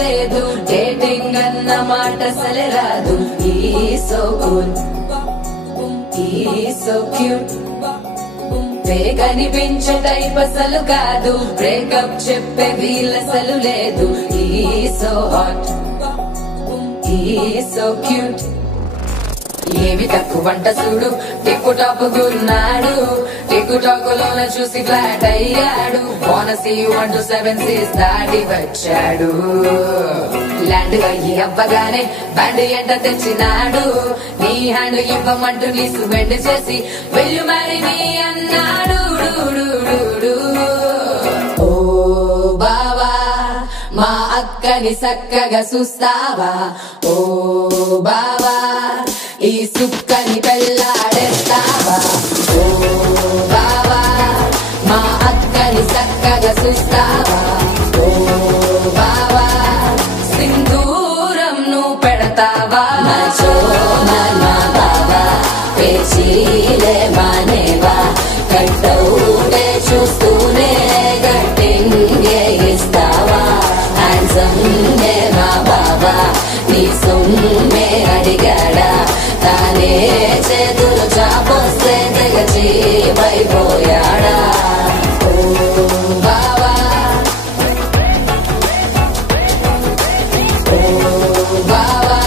లేదు డేటింగ్ అన్న మాట అసలే రాదు He's so cool He's so cute కనిపించే టైప్ అసలు కాదు బ్రేకప్ చెప్పే వీలసలు లేదు He's so hot He's so cute ఏమి తక్కువంట చూడు టిక్కు టాప్ గున్నాడు టిక్కు టాక్ లోన చూసి ఫ్లాట్ అయ్యాడు బోనసీ 1 to 7 సీస్ దాటి వచ్చాడు ల్యాండ్ అయ్యి అవ్వగానే బ్యాండ్ ఎంట తెచ్చినాడు నీ హ్యాండ్ ఇవ్వమంటూ లీసు బెండ్ చేసి వెళ్ళు మరి నీ అన్నాడు ఓ బావా మా అక్కని చక్కగా చూస్తావా ఓ బావా ఈ సుక్కని పెళ్ళాడేస్తావా ఓ బావా మా అక్కని చక్కగా చూస్తావా ఓ బావా సింధూరం నువ్వు పెడతావా మచో మా బావా పేచీలే మానేవా కట్టౌటే చూస్తూనే గట్టింగే ఇస్తావా హ్యాండ్సమ్ మా బావా నీ సొమ్మే అడిగాడా తానే చేతులు చాపొస్తే తెగచి పైపోయాడా ఓ బావా ఓ బావా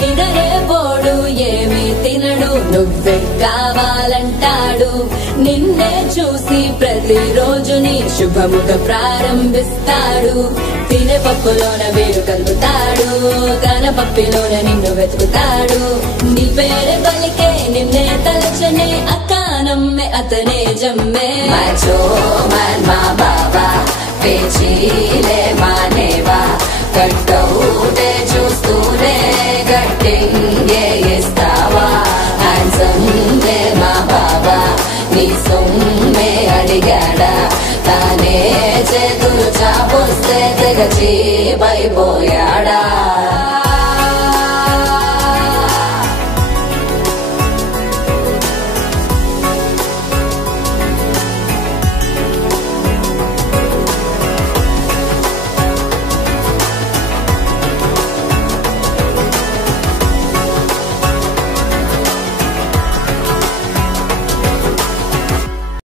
నిదరేపోడు ఏమి తినడు నువ్వే కావాలంటాడు నిన్నే చూసి ప్రతిరోజు నీ శుభముగా ప్రారంభిస్తాడు తినే పప్పులోన వేరు కలుపుతాడు తన పప్పిలోన నిన్ను వెతుకుతాడు నీ పేరే పలికే నిన్నే తలచనే అక్కానమ్మే అతనే జమ్మే మచో మా బాబా పేచీలే మానేవా కట్టౌటే చూస్తూనే గట్టింగే ఇస్తావా హ్యాండ్సమ్ మా బాబా నీ సొమ్మే అడిగాడా తానే చేతులు చాపొస్తే తెగచి పైపోయాడా